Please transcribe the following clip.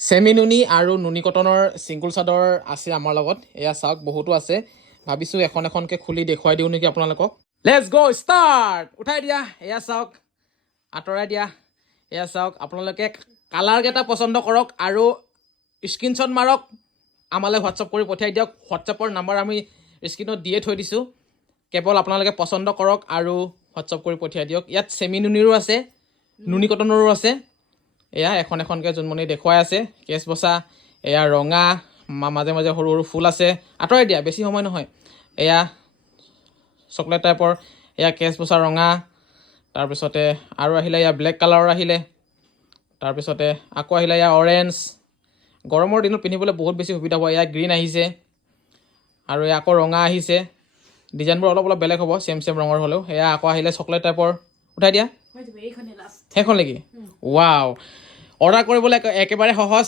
semi নুনি আৰু নুনি কটনৰ চিংগুল চাদৰ আছে আমাৰ লগত এয়া চাওক বহুতো আছে ভাবিছোঁ এখন এখনকৈ খুলি দেখুৱাই দিওঁ নেকি আপোনালোকক লেটছ গ' ষ্টাৰ্ট উঠাই দিয়া এয়া চাওক আঁতৰাই দিয়া এয়া চাওক আপোনালোকে কালাৰকেইটা পচন্দ কৰক আৰু স্ক্ৰীনশ্বট মাৰক আমালৈ হোৱাটছআপ কৰি পঠিয়াই দিয়ক হোৱাটছআপৰ নাম্বাৰ আমি স্ক্ৰীনত দিয়ে থৈ দিছোঁ কেৱল আপোনালোকে পচন্দ কৰক আৰু হোৱাটছআপ কৰি পঠিয়াই দিয়ক ইয়াত চেমি নুনিৰো আছে নুনি কটনৰো আছে এয়া এখন এখনকৈ জোনমণি দেখুৱাই আছে কেছ বচা এয়া ৰঙা মাজে মাজে সৰু সৰু ফুল আছে আঁতৰাই দিয়া বেছি সময় নহয় এয়া চকলেট টাইপৰ এয়া কেছ বচা ৰঙা তাৰপিছতে আৰু আহিলে এয়া ব্লেক কালাৰৰ আহিলে তাৰপিছতে আকৌ আহিলে এয়া অৰেঞ্জ গৰমৰ দিনত পিন্ধিবলৈ বহুত বেছি সুবিধা হ'ব এয়া গ্ৰীণ আহিছে আৰু এয়া আকৌ ৰঙা আহিছে ডিজাইনবোৰ অলপ অলপ বেলেগ হ'ব চেম ৰঙৰ হ'লেও এয়া আকৌ আহিলে চকলেট টাইপৰ উঠাই দিয়া সেইখন নেকি ৱাও অৰ্ডাৰ কৰিবলৈ একেবাৰে সহজ